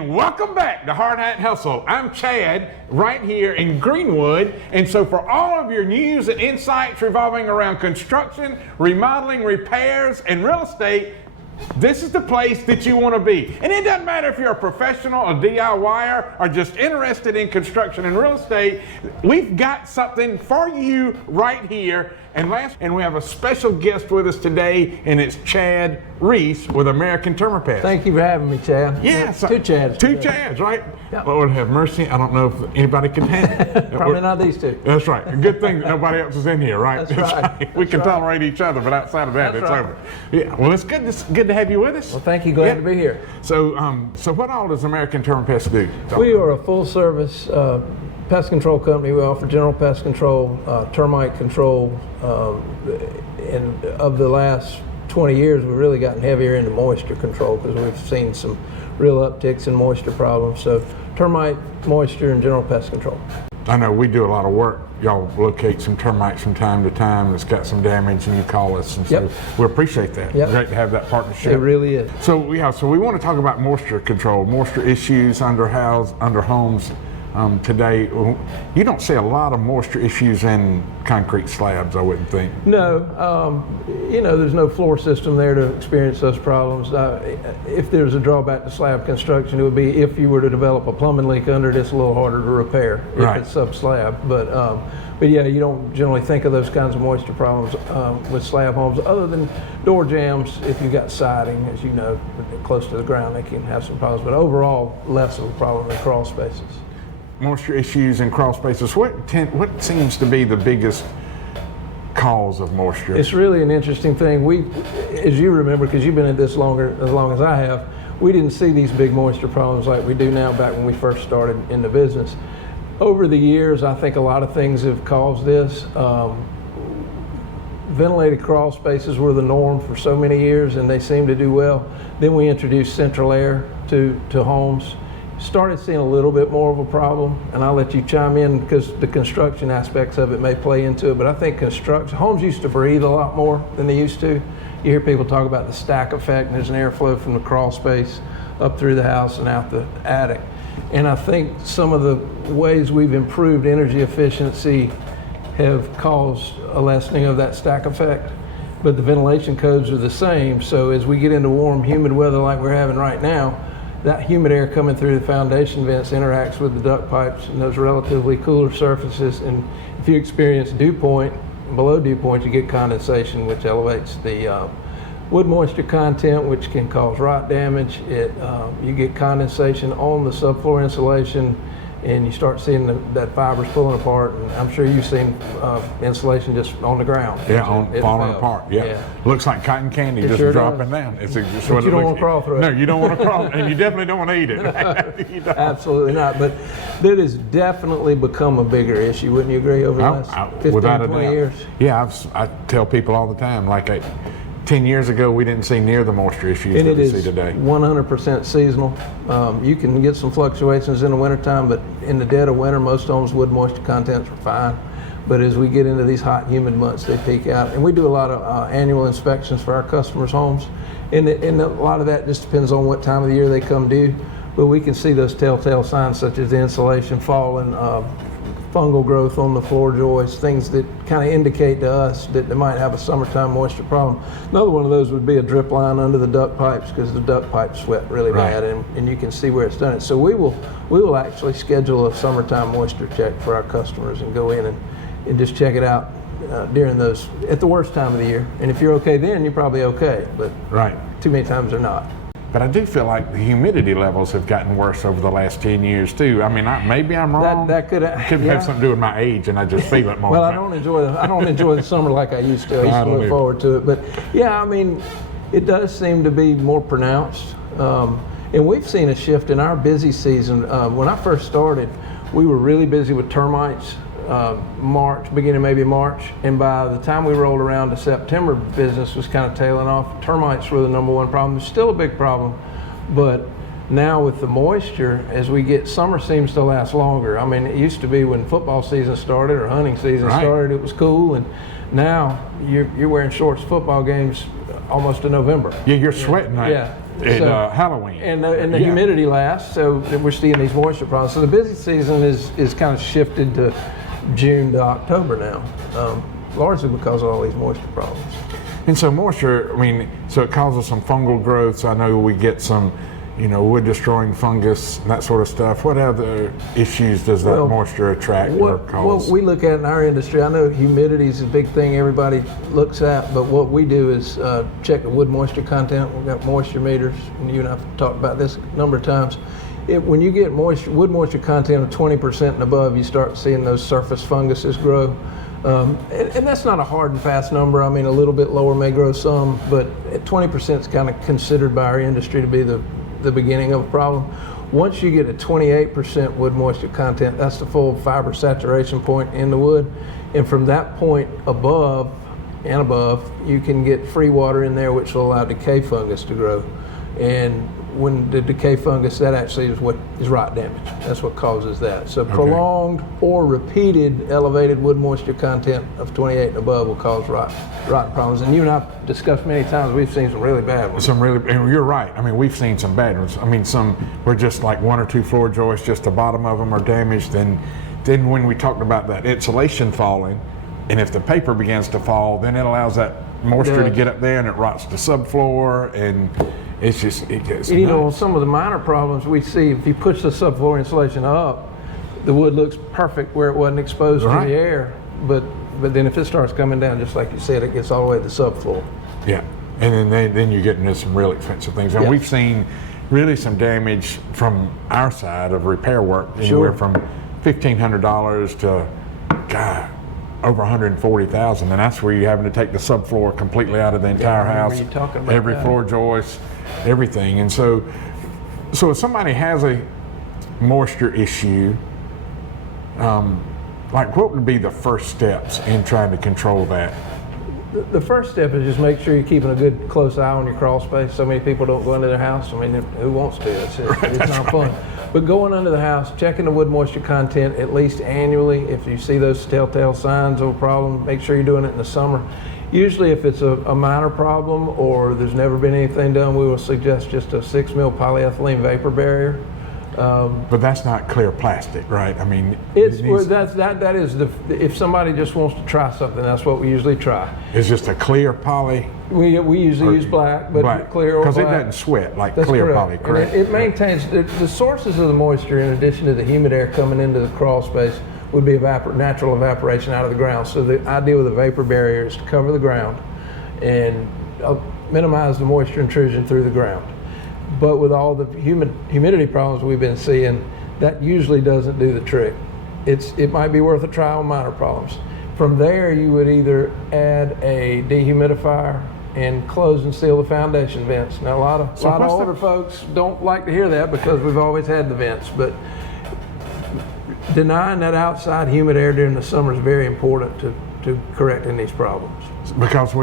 and welcome back to Hardhat Hustle. I'm Chad, right here in Greenwood, and so for all of your news and insights revolving around construction, remodeling, repairs, and real estate, this is the place that you want to be. And it doesn't matter if you're a professional, a DIYer, or just interested in construction and real estate, we've got something for you right here. And we have a special guest with us today, and it's Chad Reese with American Termapest. Thank you for having me, Chad. Yeah, two Chads. Two Chads, right? Yep. Lord have mercy. I don't know if anybody can handle it. Probably not these two. That's right. A good thing that nobody else is in here, right? That's right. We can tolerate each other, but outside of that, That's it's right. over. Yeah. Well, it's good to have you with us. Well, thank you. Glad to be here. So, so what all does American Termapest do? We are a full-service pest control company. We offer general pest control, termite control, and of the last 20 years, we've really gotten heavier into moisture control because we've seen some real upticks in moisture problems. So termite, moisture, and general pest control. I know we do a lot of work. Y'all locate some termites from time to time that's got some damage, and you call us, and so we appreciate that. Yep. Great to have that partnership. It really is. So so we want to talk about moisture control, moisture issues under homes. Today, you don't see a lot of moisture issues in concrete slabs, I wouldn't think. No, you know, there's no floor system there to experience those problems. If there's a drawback to slab construction, it would be if you were to develop a plumbing leak under it, it's a little harder to repair if it's sub-slab. But yeah, you don't generally think of those kinds of moisture problems with slab homes, other than door jams. If you got siding, as you know, close to the ground, they can have some problems. But overall, less of a problem in crawl spaces. Moisture issues in crawl spaces. What seems to be the biggest cause of moisture? It's really an interesting thing. We, as you remember, because you've been at this as long as I have, we didn't see these big moisture problems like we do now back when we first started in the business. Over the years, I think a lot of things have caused this. Ventilated crawl spaces were the norm for so many years, and they seem to do well. Then we introduced central air to homes. Started seeing a little bit more of a problem, and I'll let you chime in because the construction aspects of it may play into it, but I think homes used to breathe a lot more than they used to. You hear people talk about the stack effect, and there's an airflow from the crawl space up through the house and out the attic. And I think some of the ways we've improved energy efficiency have caused a lessening of that stack effect, but the ventilation codes are the same. So as we get into warm, humid weather like we're having right now, that humid air coming through the foundation vents interacts with the duct pipes and those relatively cooler surfaces. And if you experience dew point, below dew point, you get condensation, which elevates the wood moisture content, which can cause rot damage. You get condensation on the subfloor insulation, and you start seeing that fibers pulling apart. And I'm sure you've seen insulation just on the ground. Yeah, falling apart. Yeah. Looks like cotton candy just dropping down. It's just but you don't want to crawl through it. No, you don't want to crawl, and you definitely don't want to eat it. Absolutely not. But that has definitely become a bigger issue. Wouldn't you agree over the last 15, 20 years? Yeah, I tell people all the time, like 10 years ago, we didn't see near the moisture issues that we see today. And it is 100% seasonal. You can get some fluctuations in the wintertime, but in the dead of winter, most homes' wood moisture contents are fine. But as we get into these hot, humid months, they peak out. And we do a lot of annual inspections for our customers' homes. And a lot of that just depends on what time of the year they come due. But we can see those telltale signs such as the insulation falling, fungal growth on the floor joists, things that kind of indicate to us that they might have a summertime moisture problem. Another one of those would be a drip line under the duct pipes, because the duct pipes sweat really bad, and you can see where it's done it. So we will actually schedule a summertime moisture check for our customers and go in and just check it out during those, at the worst time of the year. And if you're okay then, you're probably okay, but too many times they're not. But I do feel like the humidity levels have gotten worse over the last 10 years too. I mean, maybe I'm wrong. That could have something to do with my age, and I just feel it more. Well, I don't enjoy the summer like I used to. I used to look forward to it. But yeah, I mean, it does seem to be more pronounced. And we've seen a shift in our busy season. When I first started, we were really busy with termites. Beginning maybe March, and by the time we rolled around to September, business was kind of tailing off. Termites were the #1 problem. It's still a big problem, but now with the moisture, as we get, summer seems to last longer. I mean, it used to be when football season started or hunting season started, it was cool, and now you're wearing shorts football games almost to November. Yeah, you're sweating. Yeah. Halloween. And the humidity lasts, so we're seeing these moisture problems. So the busy season is kind of shifted to June to October now, largely because of all these moisture problems. And so moisture, I mean, so it causes some fungal growth. So I know we get some, wood destroying fungus and that sort of stuff. What other issues does that moisture attract or cause? What we look at in our industry, I know humidity is a big thing everybody looks at, but what we do is check the wood moisture content. We've got moisture meters, and you and I have talked about this a number of times. When you get wood moisture content of 20% and above, you start seeing those surface funguses grow. And that's not a hard and fast number. I mean, a little bit lower may grow some, but 20% is kind of considered by our industry to be the beginning of a problem. Once you get a 28% wood moisture content, that's the full fiber saturation point in the wood. And from that point above, you can get free water in there, which will allow decay fungus to grow. And when the decay fungus, that actually is what is rot damage. That's what causes that. So prolonged or repeated elevated wood moisture content of 28 and above will cause rot problems. And you and I have discussed many times, we've seen some really bad ones. And you're right. I mean, we've seen some bad ones. I mean, some were just like one or two floor joists, just the bottom of them are damaged. And then when we talked about that insulation falling, and if the paper begins to fall, then it allows that moisture to get up there and it rots the subfloor, and it gets some of the minor problems we see, if you push the subfloor insulation up, the wood looks perfect where it wasn't exposed to the air, but then if it starts coming down, just like you said, it gets all the way to the subfloor. Yeah, and then you get into some real expensive things. And we've seen really some damage from our side of repair work, anywhere from $1,500 to, God, over $140,000, and that's where you're having to take the subfloor completely out of the entire house, every floor joist, everything. And so if somebody has a moisture issue, like what would be the first steps in trying to control that? The first step is just make sure you're keeping a good close eye on your crawl space. So many people don't go into their house. I mean, who wants to? It's not fun. But going under the house, checking the wood moisture content at least annually. If you see those telltale signs of a problem, make sure you're doing it in the summer. Usually if it's a minor problem or there's never been anything done, we will suggest just a 6 mil polyethylene vapor barrier. But that's not clear plastic, right? I mean, that is if somebody just wants to try something, that's what we usually try. It's just a clear poly. We usually use black, but clear or black. Because it doesn't sweat like clear poly, correct? And it maintains the sources of the moisture, in addition to the humid air coming into the crawl space, would be natural evaporation out of the ground. So the idea with the vapor barrier is to cover the ground and minimize the moisture intrusion through the ground. But with all the humidity problems we've been seeing, that usually doesn't do the trick. It might be worth a try on minor problems. From there, you would either add a dehumidifier and close and seal the foundation vents. Now, a lot of older folks don't like to hear that because we've always had the vents, but denying that outside humid air during the summer is very important to correcting these problems. Because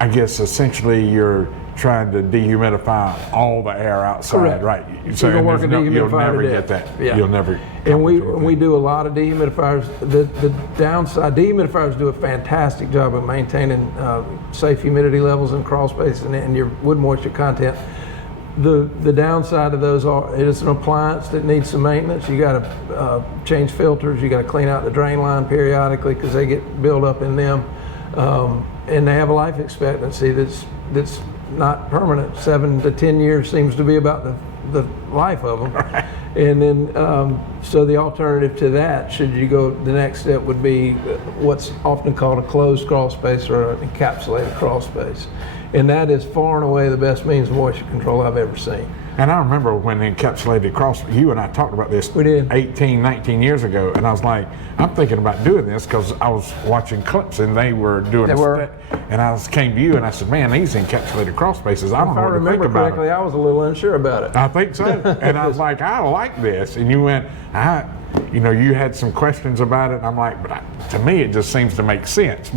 I guess essentially you're trying to dehumidify all the air outside, right? So you'll never get that. Yeah. You'll never. And we do a lot of dehumidifiers. The downside, dehumidifiers do a fantastic job of maintaining safe humidity levels in crawl space and your wood moisture content. The downside of those it's an appliance that needs some maintenance. You got to change filters. You got to clean out the drain line periodically because they get built up in them, and they have a life expectancy that's not permanent. 7 to 10 years seems to be about the life of them. Right. And then so the alternative to that, should you go, the next step would be what's often called a closed crawl space or an encapsulated crawl space. And that is far and away the best means of moisture control I've ever seen. And I remember when the encapsulated crawl, you and I talked about this 18, 19 years ago, and I was like, I'm thinking about doing this because I was watching clips and they were doing and I came to you and I said, man, these encapsulated crawl spaces, I don't know what to think about them. If I remember correctly, I was a little unsure about it. I think so. And I was like, I like this. And you went, you had some questions about it. I'm like, but to me, it just seems to make sense.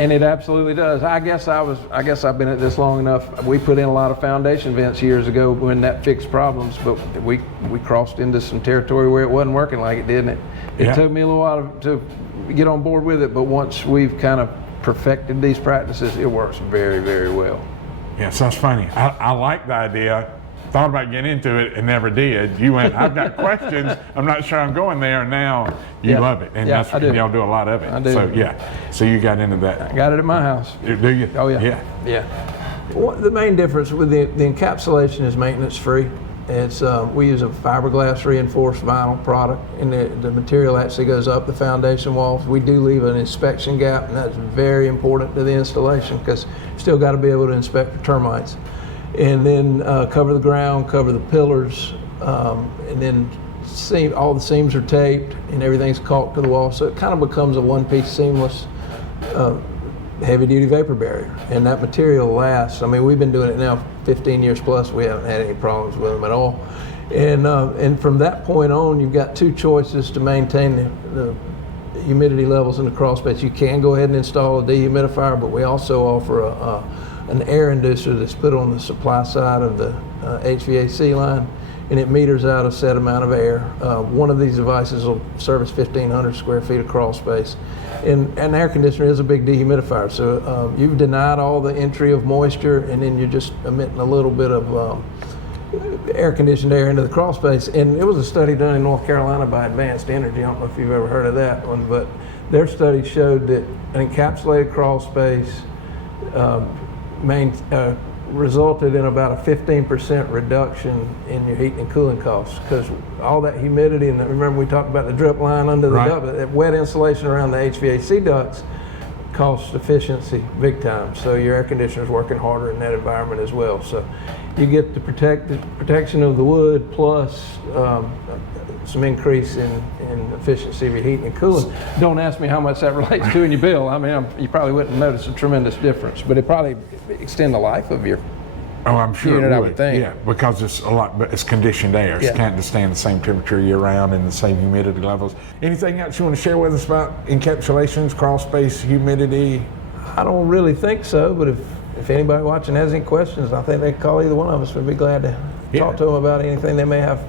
And it absolutely does. I guess I've been at this long enough. We put in a lot of foundation vents years ago when that fixed problems, but we crossed into some territory where it wasn't working like it did. And it took me a little while to get on board with it, but once we've kind of perfected these practices, it works very, very well. Yes, that's funny. I like the idea. Thought about getting into it and never did. You went, I've got questions. I'm not sure I'm going there. And now you love it. And that's what y'all do a lot of it. I do. So, yeah. So you got into that. I got it at my house. Do you? Oh, yeah. Yeah. Yeah. The main difference with the encapsulation is maintenance free. It's we use a fiberglass reinforced vinyl product, and the material actually goes up the foundation walls. We do leave an inspection gap, and that's very important to the installation because you still got to be able to inspect for termites. And then cover the ground, cover the pillars, and then all the seams are taped and everything's caulked to the wall. So it kind of becomes a one-piece seamless heavy-duty vapor barrier. And that material lasts. I mean, we've been doing it now 15 years plus. We haven't had any problems with them at all. And from that point on, you've got two choices to maintain the humidity levels in the crawl space. You can go ahead and install a dehumidifier, but we also offer an air inducer that's put on the supply side of the HVAC line, and it meters out a set amount of air. One of these devices will service 1,500 square feet of crawl space. And an air conditioner is a big dehumidifier, so you've denied all the entry of moisture, and then you're just emitting a little bit of air conditioned air into the crawl space. And it was a study done in North Carolina by Advanced Energy. I don't know if you've ever heard of that one, but their study showed that an encapsulated crawl space resulted in about a 15% reduction in your heating and cooling costs, because all that humidity, and remember we talked about the drip line under the duct, that wet insulation around the HVAC ducts costs efficiency big time. So your air conditioner's working harder in that environment as well. So you get the protection of the wood plus some increase in efficiency of your heating and cooling. Don't ask me how much that relates to in your bill. I mean, you probably wouldn't notice a tremendous difference, but it probably extend the life of your I'm sure unit, it would. I would think. Yeah, because it's but it's conditioned air. It can't withstand the same temperature year round and the same humidity levels. Anything else you want to share with us about encapsulations, crawl space, humidity? I don't really think so, but if anybody watching has any questions, I think they can call either one of us. We'd be glad to talk to them about anything they may have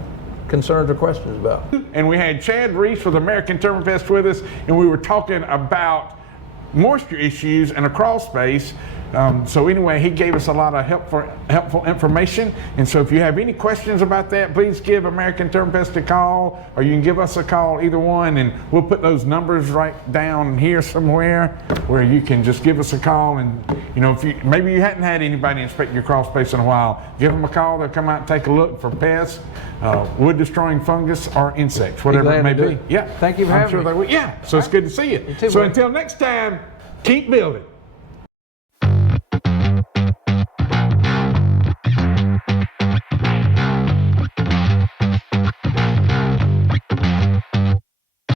concerns or questions about. And we had Chad Reese with American Termapest with us, and we were talking about moisture issues in a crawl space. So anyway, he gave us a lot of helpful information. And so if you have any questions about that, please give American Termapest a call, or you can give us a call, either one, and we'll put those numbers right down here somewhere where you can just give us a call. And if maybe you hadn't had anybody inspect your crawl space in a while, give them a call. They'll come out and take a look for pests, wood destroying fungus, or insects, whatever it may be. Yeah. Thank you for having me. Yeah. So it's good to see you. You too, so buddy. until next time, keep building.